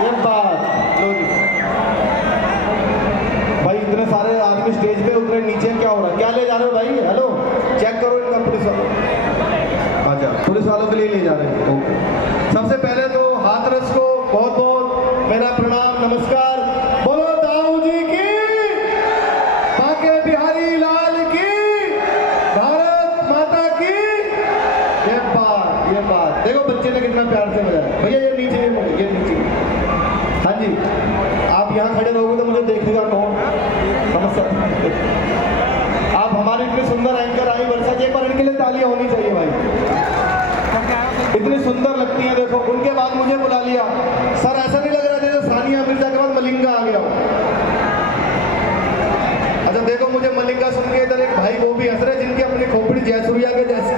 ये बात लो जी। भाई इतने सारे आदमी स्टेज पे उतरे, नीचे क्या हो रहा है? क्या ले जा रहे हो भाई? हेलो, चेक करो इनका पुलिस वालों। अच्छा, पुलिस वालों के लिए ले जा रहे हैं। ओके। सबसे पहले तो हाथरस को बहुत बहुत मेरा प्रणाम, नमस्कार। बोलो दाऊ जी की, बाके बिहारी लाल की, भारत माता की। ये बात देखो, बच्चे ने कितना प्यार से बजाया। भैया ये नीचे, ये नीचे। हाँ जी, आप यहाँ खड़े रहोगे तो मुझे देखेगा कौन? नमस्कार। आप हमारी इतनी सुंदर एंकर आई वर्षा जी, एक बार इनके लिए तालियां होनी चाहिए भाई। इतनी सुंदर लगती हैं, देखो। उनके बाद मुझे बुला लिया। सर ऐसा नहीं लग रहा जैसे सानिया मिर्जा के बाद मलिंगा आ गया। अच्छा देखो, मुझे मलिंगा सुन के इधर एक भाई वो भी हंस रहे जिनकी अपनी खोपड़ी जयसूर्या के जैसी।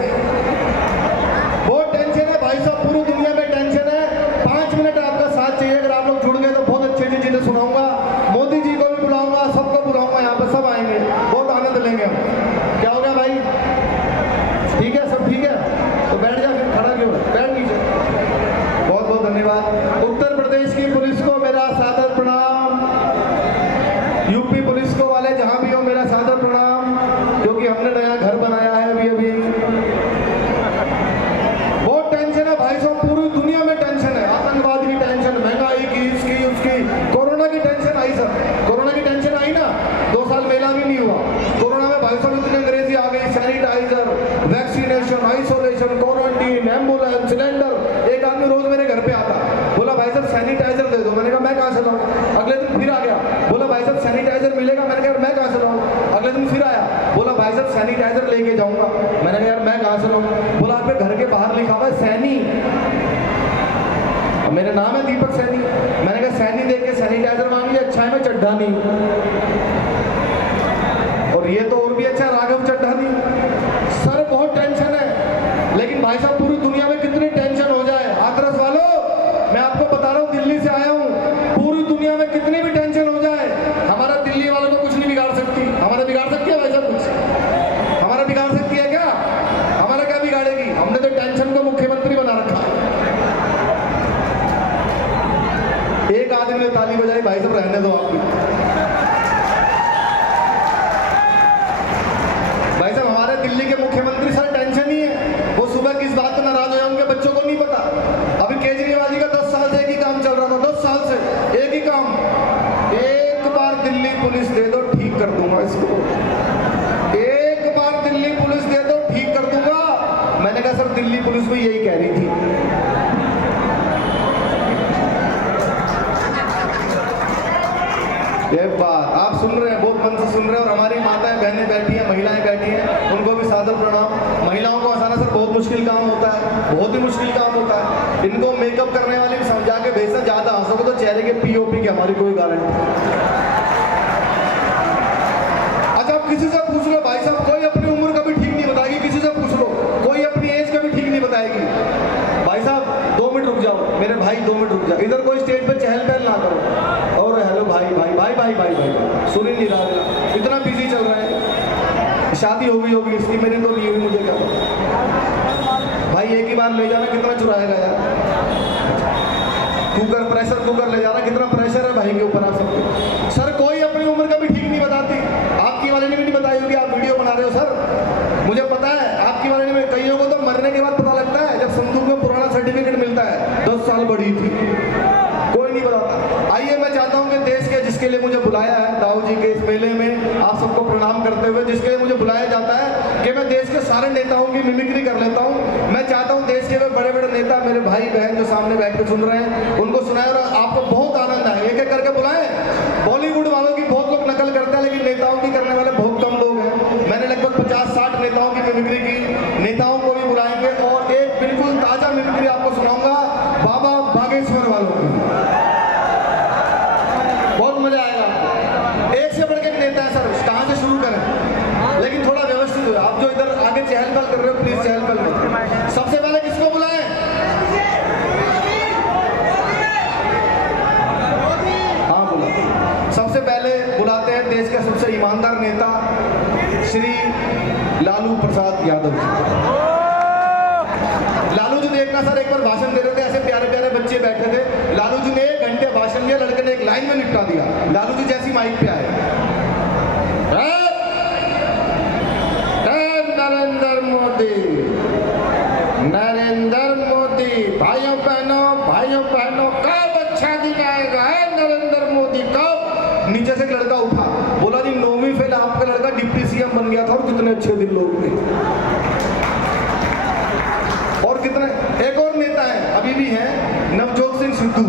बहुत टेंशन है भाई साहब, पूरी दुनिया में टेंशन है। 5 मिनट आपका साथ चाहिए। अगर आप लोग जुड़ गए तो बहुत अच्छी अच्छी चीजें सुनाऊंगा। मोदी जी को भी बुलाऊंगा, सबको बुलाऊंगा, यहाँ पर सब आएंगे, बहुत आनंद लेंगे हम। क्या हो गया भाई? ठीक है, सब ठीक है तो बैठ जा, फिर खड़ा क्यों है? बैठ नीचे। बहुत बहुत धन्यवाद। उत्तर प्रदेश की पुलिस को मेरा सादर प्रणाम। यूपी पुलिस को वाले जहां भी हो मेरा सादर प्रणाम, क्योंकि हमने नया घर बनाया है अभी अभी। बहुत टेंशन है भाई साहब, पूरी दुनिया में टेंशन है। आतंकवाद की टेंशन, महंगाई की, इसकी उसकी, कोरोना की टेंशन आई सर। कोरोना की टेंशन आई ना, 2 साल मेला भी नहीं हुआ। कोरोना में भाई साहब इतनी अंग्रेजी आ गई, sanitizer, vaccination, isolation, quarantine, ambulance, cylinder. एक आदमी रोज मेरे घर पे आता, बोला भाई साहब सैनिटाइजर दे दो। मैंने कहा मैं कहाँ से लाऊं? अगले दिन फिर आ गया, बोला भाई साहब सैनिटाइजर मिलेगा? मैंने कहा मैं कहाँ से लाऊं? अगले दिन फिर आया, बोला भाई साहब सैनिटाइजर लेके जाऊंगा। मैंने कहा यार मैं कहाँ से लाऊं? बोला आपके घर के बाहर लिखा हुआ है सैनी। मेरा नाम है दीपक सैनी। मैंने कहा सैनी देख के सैनिटाइजर मांग लिया, अच्छा है मैं चड्ढा नहीं। और ये तो और भी अच्छा, राघव चड्ढा नहीं। सर बहुत टेंशन है, लेकिन भाई साहब पूरी दुनिया में कितनी टेंशन हो जाए। हाथरस वालों, मैं आपको बता रहा हूँ, दिल्ली से आया हूँ। पूरी दुनिया में कितनी भी टेंशन हो जाए, हमारा दिल्ली वालों को कुछ नहीं बिगाड़ सकती। हमारा बिगाड़ सकती है भाई साहब कुछ? हमारा बिगाड़ सकती है क्या? हमारा क्या बिगाड़ेगी? हमने तो टेंशन को मुख्यमंत्री बना रखा है। एक आदमी ने ताली बजाई, भाई साहब रहने दो आप भी। भाई साहब हमारे दिल्ली के मुख्यमंत्री सर टेंशन ही है। वो सुबह किस बात पर नाराज हो जाए उनके बच्चों को नहीं पता। अभी केजरीवाल जी का 10 साल से एक ही काम चल रहा था, 10 साल से एक ही काम, एक बार दिल्ली पुलिस दे दो ठीक कर दूंगा इसको, एक बार दिल्ली पुलिस दे दो ठीक कर दूंगा। मैंने कहा सर दिल्ली पुलिस भी यही कह रही थी। ये बात आप सुन रहे हैं, बहुत मन से सुन रहे हैं। और हमारी माताएं बहनें बैठी हैं, महिलाएं बैठी हैं, उनको भी सादर प्रणाम। महिलाओं को हंसाना सर बहुत मुश्किल काम होता है, बहुत ही मुश्किल काम होता है। इनको मेकअप करने वाले भी समझा के भेजना, ज्यादा हंसोगे तो चेहरे के पीओपी की हमारी कोई गारंटी। अच्छा आप किसी से पूछ लो भाई साहब, कोई अपनी उम्र का भी ठीक नहीं बताएगी। किसी से पूछ लो, कोई अपनी एज का भी ठीक नहीं बताएगी। भाई साहब 2 मिनट रुक जाओ मेरे भाई, 2 मिनट रुक जाओ। इधर कोई स्टेज पे चहल पहल ना करो। और हेलो भाई भाई भाई भाई भाई भाई, सुन ही नहीं रहा, इतना बिजी चल रहा है। शादी हो गई होगी इसकी, मेरी तो नहीं हुई, मुझे क्या पता। भाई एक ही बार ले जाना, कितना चुराएगा यार? कुकर, प्रेशर कुकर ले जाना, कितना प्रेशर है भाई के ऊपर आप सबके। सर कोई अपनी उम्र का भी ठीक नहीं बताती। आपकी वाले ने भी नहीं बताई होगी, आप वीडियो बना रहे हो सर, मुझे पता है। आपकी वाले ने, कईयों को तो मरने के बाद पता लगता है, जब संदूक में पुराना सर्टिफिकेट मिलता है 10 साल बड़ी थी, कोई नहीं बताता। आइए मैं चाहता हूं कि देश के, जिसके लिए मुझे बुलाया है दाऊ जी के इस मेले में, आप सबको प्रणाम करते हुए, जिसके लिए मुझे बुलाया जाता है कि मैं देश के सारे नेताओं की मिमिक्री कर लेता हूं। मैं चाहता हूं देश के वे बड़े बड़े नेता, मेरे भाई बहन जो सामने बैठ के सुन रहे हैं, उनको सुनाए और आपको बहुत आनंद आए। एक एक करके बुलाएं। बॉलीवुड वालों की बहुत लोग नकल करते हैं, लेकिन नेताओं की करने वाले बहुत कम लोग हैं। मैंने लगभग 50-60 नेताओं की मिमिक्री की। नेताओं को भी बुलाएंगे और एक बिल्कुल ताजा मिमिक्री आपको सुनाऊंगा बाबा बागेश्वर वालों की। बहुत मजा आएगा आपको। एक से बढ़ के नेता है सर, कहाँ से शुरू करें? लेकिन थोड़ा व्यवस्थित हो। आप जो इधर आगे चहल पहल कर रहे हो, प्लीज चहल पहल मत। सबसे पहले किसको बुलाएं? हाँ बुला। सबसे पहले बुलाते हैं देश के सबसे ईमानदार नेता श्री लालू प्रसाद यादव। लालू जी देखना सर, एक बार भाषण दे रहे थे, ऐसे प्यारे प्यारे बच्चे बैठे थे। लालू जी ने 1 घंटे दिन लोग में। और कितने एक और नेता है अभी भी हैं, नवजोत सिंह सिद्धू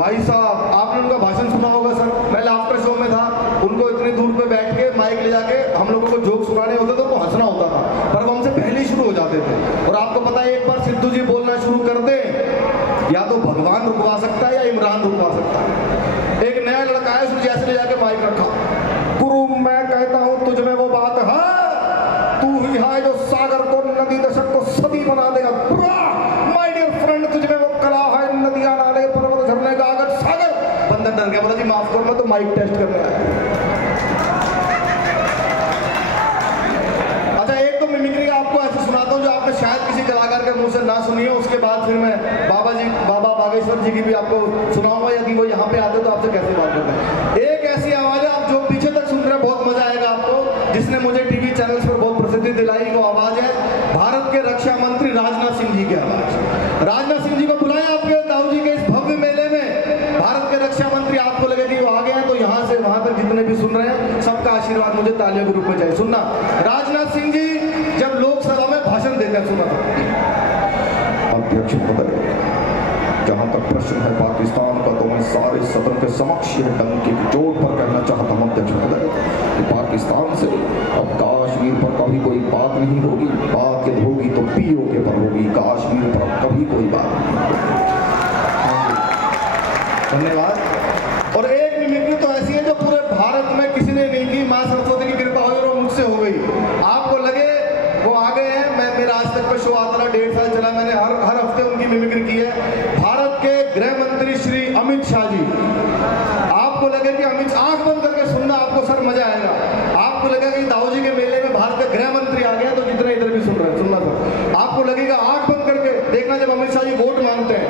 भाई साहब, आपने उनका भाषण सुना होगा सर। मैं आफ्टर शो में था, उनको इतनी दूर पे बैठ के माइक ले जाके हम लोगों को जोक सुनाने होते थे तो हंसना होता था, पर वो हमसे पहले ही शुरू हो जाते थे। और आपको पता है एक बार सिद्धू जी बोलना शुरू कर दे, या तो भगवान रुकवा सकता है या इमरान रुकवा सकता है। एक नया लड़का है, उसने जैसे ले जाके माइक रखा, गुरु मैं कहता हूं तुझ में वो बात है, तू ही है जो सागर को नदी दशक को सदी बना देगा। माय डियर फ्रेंड, तुझ में वो कला है, नदियां नाले पर्वत झरने गागर सागर। बंदर डर गया, बोला जी माफ करो मैं तो माइक टेस्ट करने आया। अच्छा एक तो मिमिक्री आपको ऐसे सुनाता हूँ जो आपने शायद किसी कलाकार के मुंह से ना सुनी हो, उसके बाद फिर मैं बाबा बागेश्वर जी की भी आपको सुनाऊंगा, यदि वो यहाँ पे आते तो आपसे कैसे बात करते हैं। एक ऐसी आवाज है, आप जो पीछे तक सुन रहे हैं बहुत मजा आएगा आपको, जिसने मुझे टीवी चैनल्स पर बहुत प्रसिद्धि दिलाई। वो आवाज है भारत के रक्षा मंत्री राजनाथ सिंह जी की आवाज। राजनाथ सिंह जी को बुलाएं आपके दाऊ जी के इस भव्य मेले में। भारत के रक्षा मंत्री, आपको लगे कि वो आ गए हैं तो यहाँ से वहां तक जितने भी सुन रहे हैं सबका आशीर्वाद मुझे तालियों के रूप में चाहिए। सुनना, राजनाथ सिंह जी जब लोकसभा में भाषण देते हैं, सुना अध्यक्ष महोदय, जहां तक प्रश्न है पाकिस्तान का तो मैं सारे सदन के समक्ष यह डंके की चोट पर कहना चाहता हूं अध्यक्ष महोदय कि पाकिस्तान से अब कश्मीर पर कभी कोई बात नहीं होगी, बात यदि होगी तो पीओके पर होगी, कश्मीर पर कभी कोई बात नहीं। धन्यवाद। और एक मिमिक्री तो ऐसी है जो पूरे भारत में किसी ने नहीं की, मां सरस्वती की कृपा हुई और मुझसे हो गई। आपको लगे वो आ गए हैं, मेरा आज तक का शो आता रहा, 1.5 साल चला, मैंने हर हफ्ते उनकी मिमिक्री की है। भारत के गृह मंत्री श्री अमित शाह जी, आपको लगे कि अमित, आंख बंद करके सुनना, आपको सर मजा आएगा। आपको लगेगा कि दाऊ जी के मेले में भारत के गृह मंत्री आ गया, तो जितने इधर भी सुन रहे हैं सुनना सर, आपको लगेगा, आंख बंद करके देखना, जब अमित शाह जी वोट मांगते हैं,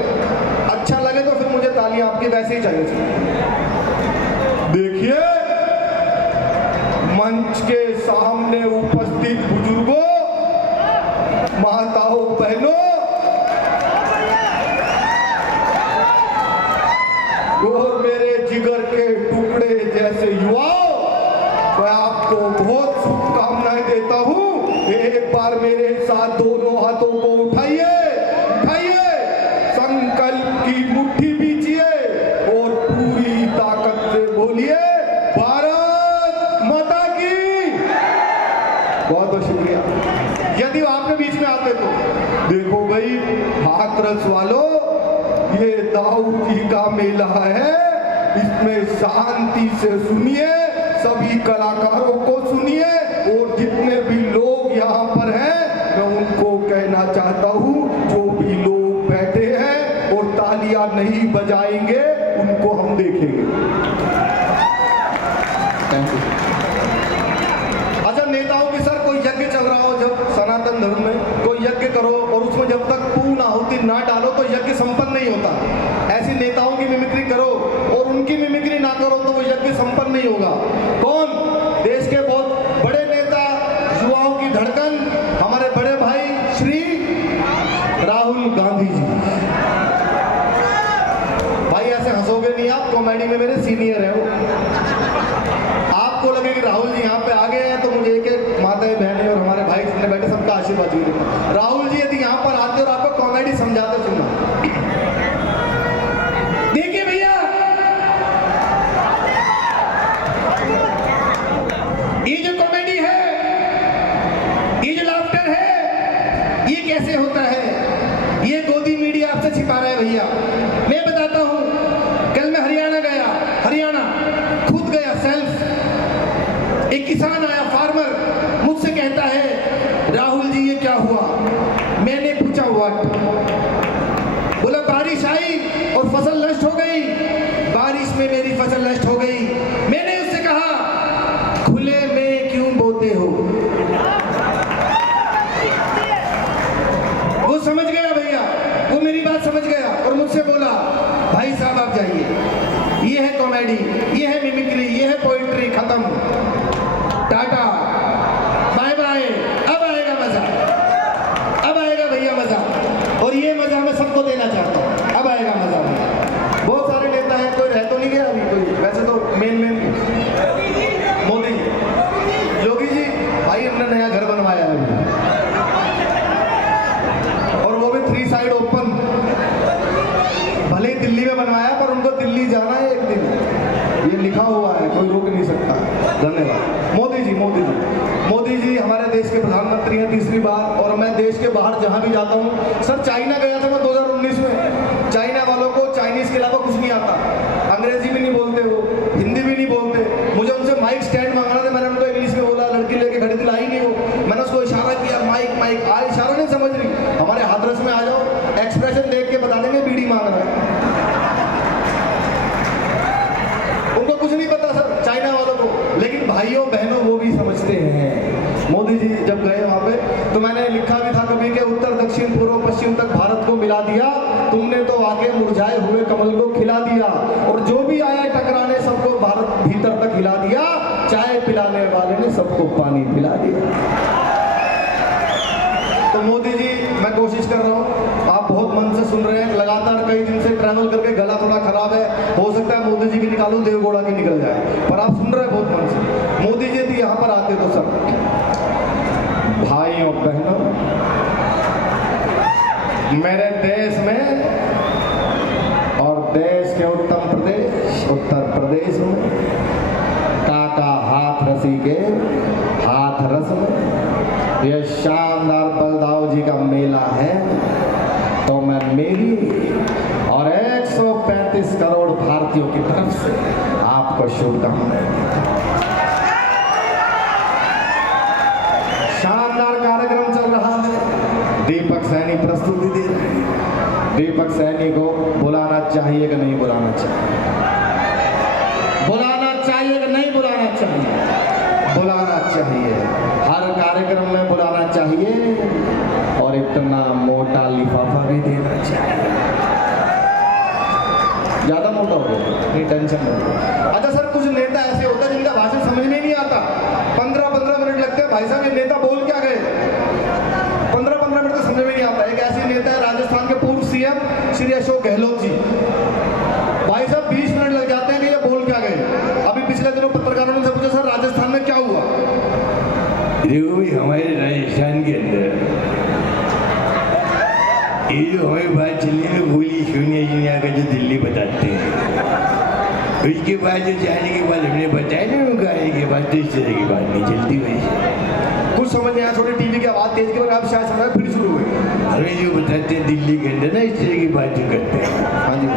अच्छा लगे तो फिर मुझे तालियां आपकी वैसे ही चाहिए। देखिए मंच के सामने उपस्थित बुजुर्गों, माताओं, बहनों और मेरे जिगर के टुकड़े जैसे युवाओं, मैं आपको बहुत शुभकामनाएं देता हूं। एक बार मेरे साथ दोनों हाथों को उठाइए, उठाइए, संकल्प की मुट्ठी बीचिए और पूरी ताकत से बोलिए भारत माता की। बहुत बहुत शुक्रिया। यदि आपके बीच में आते तो देखो भाई हाथरस वालों, ये दाऊ जी का मेला है, इसमें शांति से सुनिए, सभी कलाकारों को सुनिए, और जितने भी लोग यहाँ पर हैं मैं उनको कहना चाहता हूँ, जो भी लोग बैठे हैं और तालियां नहीं बजाएंगे उनको हम देखेंगे। Thank you. अच्छा नेताओं की सर कोई यज्ञ चल रहा हो, जब सनातन धर्म में कोई यज्ञ करो और उसमें जब तक पूर्ण आहुति ना डालो तो यज्ञ संपन्न नहीं होता। ऐसी नेताओं की मिमिक्री करो और उनकी मिमिक्री ना करो तो वो यज्ञ संपन्न नहीं होगा। कौन? देश के बहुत बड़े नेता, युवाओं की धड़कन, हमारे बड़े भाई श्री राहुल गांधी जी। भाई ऐसे हंसोगे नहीं आप, कॉमेडी में मेरे सीनियर है वो। आपको लगे कि राहुल जी यहाँ पे आ गए हैं तो मुझे एक एक माताएं, बहनें और हमारे भाई सामने बैठे सबका आशीर्वाद चाहिए। राहुल जी यदि यहाँ पर आते और आपको कॉमेडी समझाते, सुनना, देखिए भैया ये जो कॉमेडी है, ये जो लाफ्टर है, ये कैसे होता है, ये गोदी मीडिया आपसे छिपा रहा है भैया। मैं बताता हूं, कल मैं हरियाणा गया, हरियाणा खुद गया सेल्फ। एक किसान आया, फार्मर, मुझसे कहता है राहुल जी ये क्या हुआ। मैंने पूछा व्हाट, बोला बारिश आई और फसल नष्ट हो गई, बारिश में मेरी फसल नष्ट हो गई। मैंने उससे कहा खुले में क्यों बोते हो। वो समझ गया भैया, वो मेरी बात समझ गया और मुझसे बोला भाई साहब आप जाइए, ये है कॉमेडी, ये है मिमिक्री, ये है पोइट्री, खत्म, टाटा, बाय बाय। अब आएगा मजा, अब आएगा भैया मजा, और ये मजा मैं सबको देना चाहता हूँ। अब आएगा मजा। बहुत सारे नेता हैं, कोई रह तो नहीं गया अभी कोई, वैसे तो मेन मोदी, योगी जी, भाई भले ही दिल्ली में बनवाया पर उनको दिल्ली जाना है एक दिन, ये लिखा हुआ है, कोई रोक नहीं सकता। धन्यवाद। मोदी जी हमारे देश के प्रधानमंत्री हैं तीसरी बार, और मैं देश के बाहर जहां भी जाता हूं, सर चाइना गया था मैं 2019 में, चाइना वालों को चाइनीज के अलावा कुछ नहीं आता, अंग्रेजी भी नहीं बोलते वो, हिंदी भी नहीं बोलते। मुझे उनसे माइक स्टैंड मांगना था, मैंने उनको इंग्लिश में बोला, लड़की लेके खड़ी थी, लाई नहीं वो, मैंने उसको इशारा किया माइक आ, इशारा नहीं समझ रही, हमारे हाथरस में आ जाओ, एक्सप्रेशन देख के बता देंगे बीड़ी मांग रहा है। उनको कुछ नहीं पता सर चाइना वालों को, लेकिन भाइयों बहनों वो भी समझते हैं। मोदी जी जब गए वहां पे तो मैंने लिखा भी था कभी के उत्तर दक्षिण पूर्व पश्चिम तक भारत को मिला दिया, तुमने तो आके मुरझाए हुए कमल को खिला दिया, और जो भी आया टकराने सबको भारत भीतर तक हिला दिया, चाय पिलाने वाले ने सबको पानी पिला दिया। तो मोदी जी मैं कोशिश कर रहा हूँ, आप बहुत मन से सुन रहे हैं, लगातार कई दिन से ट्रैवल करके गला थोड़ा खराब है, हो सकता है मोदी जी की निकालूं देवगौड़ा की निकल जाए, पर आप सुन रहे हैं बहुत मन से। मोदी जी यदि यहाँ पर आते तो सब भाइयों बहनों, मेरे देश में और देश के उत्तर प्रदेश में काका हाथरसी के हाथरस में यह शानदार बलदाऊ जी का मेला है, तो मैं मेरी और 135 करोड़ भारतीयों की तरफ से आपको शुभकामनाएं। शानदार कार्यक्रम चल रहा है, दीपक सैनी प्रस्तुति दे रहे हैं। दीपक सैनी को बुलाना चाहिए कि नहीं बुलाना चाहिए? बुलाना चाहिए कि नहीं बुलाना चाहिए? बुलाना चाहिए, हर कार्यक्रम में बुलाना चाहिए, और इतना मोटा लिफाफा भी देना चाहिए। ज्यादा मोटा हो गया, नहीं टेंशन नहीं। अच्छा सर, कुछ नेता ऐसे होते हैं जिनका भाषण समझ में नहीं आता, 15-15 मिनट लगते हैं, भाई साहब ये नेता बोल क्या गए, 15-15 मिनट तो समझ में नहीं आता। एक ऐसे नेता है राजस्थान के पूर्व सीएम श्री अशोक गहलोत जी, भाई साहब 20 मिनट लग जाते हैं कि ये बोल क्या गए। अभी पिछले दिनों पत्रकारों ने पूछा सर राजस्थान में क्या हुआ, देखो भाई हमारे राजस्थान के अंदर ये जो हमारी बात चली ना, बोली सोनिया जी ने आकर जो दिल्ली बताते हैं, उसके बाद जो जाने के बाद हमने बताया ना उनको आने के बाद, तो इस तरह की बात नहीं चलती वैसे। कुछ समझ नहीं आया, थोड़ी टीवी की आवाज तेज के बाद आप शायद समझ फिर शुरू हुई। हमें जो बताते हैं दिल्ली के अंदर ना, इस तरह की बात जो करते हैं। हाँ जी,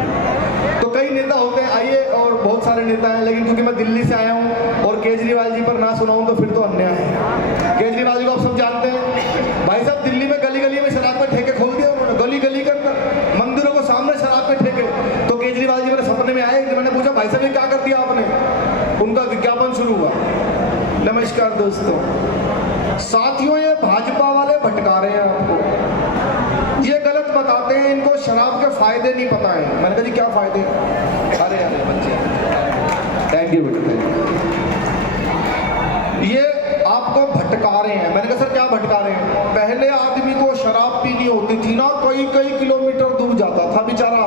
तो कई नेता होते हैं आइए, और बहुत सारे नेता हैं, लेकिन क्योंकि मैं दिल्ली से आया हूँ और केजरीवाल जी पर ना सुनाऊं तो फिर तो अन्याय है। केजरीवाल जी को आप सब जानते हैं, भाई साहब दिल्ली में गली गली में शराब के ठेके खोल दिए उन्होंने, गली गली के अंदर मंदिरों को सामने शराब के ठेके। तो केजरीवाल जी मेरे सपने में आए, मैंने पूछा भाई साहब ये क्या कर दिया आपने, उनका विज्ञापन शुरू हुआ। नमस्कार दोस्तों, साथियों ये भाजपा वाले भटका रहे हैं आपको, ये गलत बताते हैं, इनको शराब के फायदे नहीं पता है। मैंने कहा जी क्या फायदे? अरे अरे बच्चे, थैंक यू बेटा, ये आपको भटका रहे हैं। मैंने कहा सर क्या भटका रहे हैं? पहले आदमी को शराब पीनी होती थी ना, कई कई किलोमीटर दूर जाता था बेचारा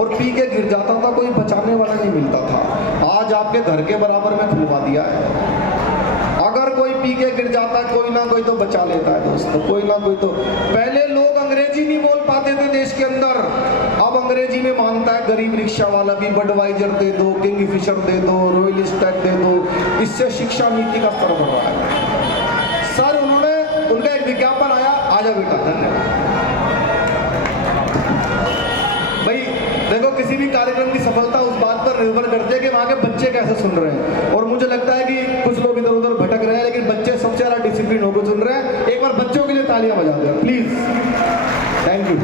और पी के गिर जाता था, कोई बचाने वाला नहीं मिलता था। आज आपके घर के बराबर में खुलवा दिया है, अगर कोई पी के गिर जाता है कोई ना कोई तो बचा लेता है दोस्तों, कोई ना कोई तो। पहले लोग अंग्रेजी नहीं बोल पाते थे देश के अंदर, अब अंग्रेजी में मानता है गरीब रिक्शा वाला भी, बडवाइजर दे दो, किंगफिशर दे दो, रॉयल स्टैग दे दो। इससे शिक्षा नीति का स्तर बढ़ रहा है। सर उनका एक विज्ञापन आया, आजा बेटा। धन्यवाद भाई। देखो किसी भी कार्यक्रम की सफलता उस बात पर निर्भर करती है कि वहाँ के बच्चे कैसे सुन रहे हैं, और मुझे लगता है कि कुछ लोग इधर उधर भटक रहे हैं, लेकिन बच्चे सबसे ज्यादा डिसिप्लिन होकर सुन रहे हैं। एक बार बच्चों के लिए तालियां बजा दें प्लीज, थैंक यू।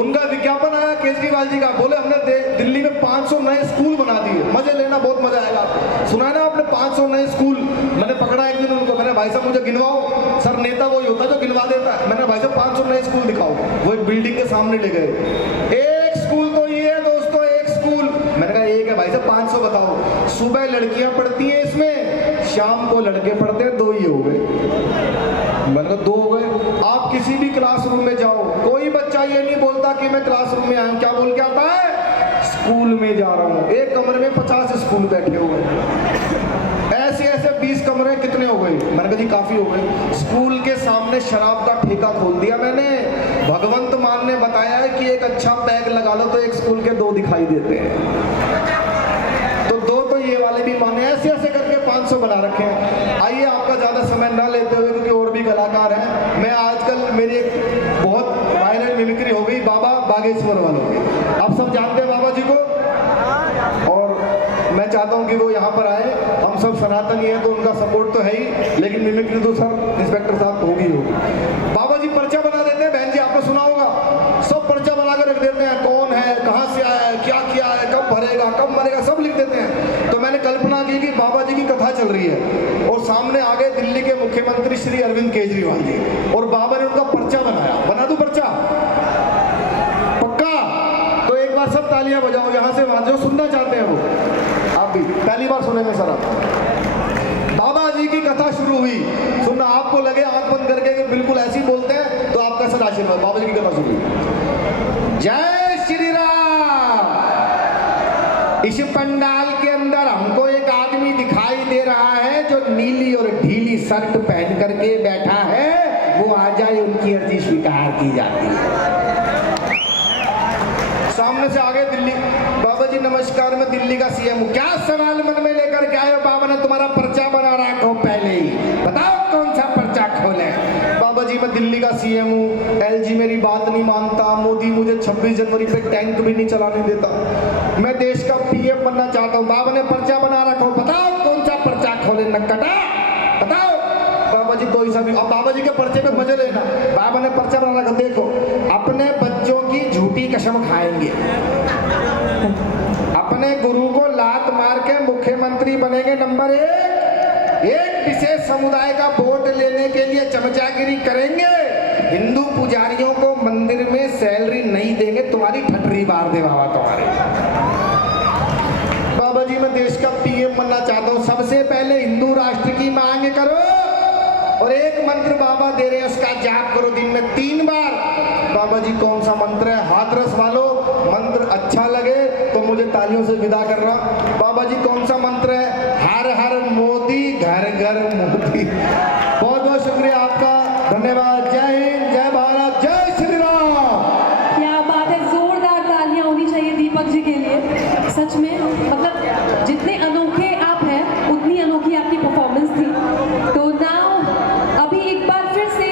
उनका विज्ञापन आया केजरीवाल जी का, बोले हमने दिल्ली में 500 नए स्कूल बना दिए, मजे लेना, बहुत मजा आएगा आपको। सुना ना आपने 500 नए स्कूल? मैंने पकड़ा एक दिन उनको, मैंने भाई साहब मुझे गिनवाओ। सर नेता वही होता है जो गिनवा देता है। मैंने भाई साहब 500 नए स्कूल दिखाओ, वो एक बिल्डिंग के सामने ले गए। एक स्कूल तो ये है दोस्तों, एक स्कूल। मैंने कहा एक है भाई साहब, 500 बताओ। सुबह लड़कियां पढ़ती हैं इसमें, शाम को लड़के पढ़ते हैं, 2 ही हो गए। मैंने कहा 2 हो गए। आप किसी भी क्लासरूम में जाओ, कोई बच्चा ये नहीं बोलता कि मैं क्लासरूम में आया हूं, क्या बोल के आता है? स्कूल में जा रहा हूं। एक कमरे में 50 स्कूल बैठे हुए, ऐसे ऐसे 20 कमरे, कितने हो गए? मैंने कहा जी काफी हो गए। स्कूल के सामने शराब का ठेका खोल दिया मैंने, भगवंत मान ने बताया है कि एक अच्छा पैग लगा लो तो एक स्कूल के 2 दिखाई देते हैं, तो 2 तो ये वाले भी माने, ऐसे ऐसे करके 500 बना रखे हैं। आइए आपका ज़्यादा समय ना लेते हुए, क्योंकि और भी कलाकार हैं, मैं आजकल मेरी एक बहुत वायरल मिमिक्री हो गई बाबा बागेश्वर वालों की, आप सब जानते हैं बाबा जी को, और मैं चाहता हूं कि वो यहाँ पर आए। हम सब सनातनी हैं तो उनका सपोर्ट तो है ही, लेकिन मिमिक्री तो सर इंस्पेक्टर साहब होगी होगी। बाबा जी पर्चा बना देते हैं, बहन जी आपने सुना होगा, सब पर्चा बना कर रख देते हैं, कौन है, कहाँ से आया है, क्या किया है, कब भरेगा, कब मरेगा, सब लिख देते हैं। तो मैंने कल्पना की कि बाबा जी की कथा चल रही है और सामने आ गए दिल्ली के मुख्यमंत्री श्री अरविंद केजरीवाल जी, और बाबा ने उनका पर्चा बनाया। बना दूं पर्चा? पक्का? तो एक बार सब तालियां बजाओ यहाँ से, वहां जो सुनना चाहते हैं वो, आप भी पहली बार सुनेंगे सर आप। बाबा जी की कथा शुरू हुई, सुनना, आपको लगे आंख बंद करके कि बिल्कुल ऐसी बोलते हैं तो आपका सर आशीर्वाद। बाबा जी की कथा शुरू हुई। जय श्री राम। इस पंडाल के अंदर हमको एक आदमी दिखाई दे रहा है जो नीली और ढीली शर्ट पहन करके बैठा है, वो आ जाए, उनकी अर्जी स्वीकार की जाती है। सामने से आगे दिल्ली, बाबा जी नमस्कार, मैं दिल्ली का सीएम हूँ। क्या सवाल मन में लेकर के आए हो? बाबा ने तुम्हारा पर्चा बना रखा हो, पहले ही बताओ कौन सा पर्चा खोले। बाबा जी मैं दिल्ली का सीएम हूँ, एलजी मेरी बात नहीं मानता, मोदी मुझे 26 जनवरी पे टैंक भी नहीं चलाने देता, मैं देश का पीएम बनना चाहता हूँ। बाबा ने पर्चा बना रखा हो, बताओ कौन सा पर्चा खोले, नक्कटा बताओ। बाबा जी तो ऐसा भी, अब बाबा जी के पर्चे पे मजे लेना। बाबा ने पर्चा बना रखा, देखो अपने बच्चों की झूठी कसम खाएंगे, अपने गुरु को लात मार के मुख्यमंत्री बनेंगे, नंबर 1, एक विशेष समुदाय का वोट लेने के लिए चमचागिरी करेंगे, हिंदू पुजारियों को मंदिर में सैलरी नहीं देंगे, तुम्हारी ठटरी मार दे बाबा तुम्हारे। बाबा जी मैं देश का पीएम बनना चाहता हूँ, सबसे पहले हिंदू राष्ट्र की मांग करो, और एक मंत्र बाबा दे रहे हैं उसका जाप करो दिन में 3 बार। बाबा जी कौन सा मंत्र है? हाथरस वालों, मंत्र अच्छा लगे तो मुझे तालियों से विदा करना। बाबा जी कौन सा मंत्र है? हर हर मोदी, घर घर मोदी। बहुत बहुत शुक्रिया आपका, धन्यवाद। जय हिंद, जय भारत, जय श्री राम। क्या बात है, जोरदार तालियां होनी चाहिए दीपक जी के लिए। सच में मतलब जितने अनोखे आप हैं उतनी अनोखी आपकी परफॉर्मेंस थी। तो नाउ अभी एक बार फिर से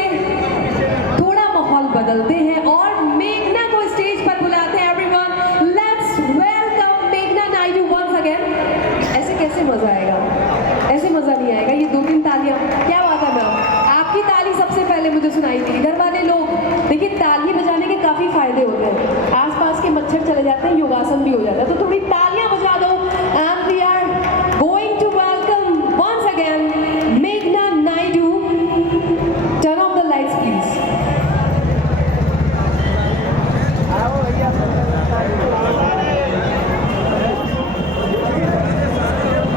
थोड़ा माहौल बदलते हैं और मेघना को स्टेज पर बुलाते हैं। एवरीवन लेट्स वेलकम मेघना नायडू वंस अगेन। ऐसे कैसे मजा आएगा? ऐसे मजा नहीं आएगा। ये 2-3 तालियां, क्या बात है मैम, आपकी ताली सबसे पहले मुझे सुनाई दी। इधर वाले लोग देखिए, ताली बजाने के काफी फायदे होते हैं, आसपास के मच्छर चले जाते हैं, योगासन भी हो जाता है, तो थोड़ी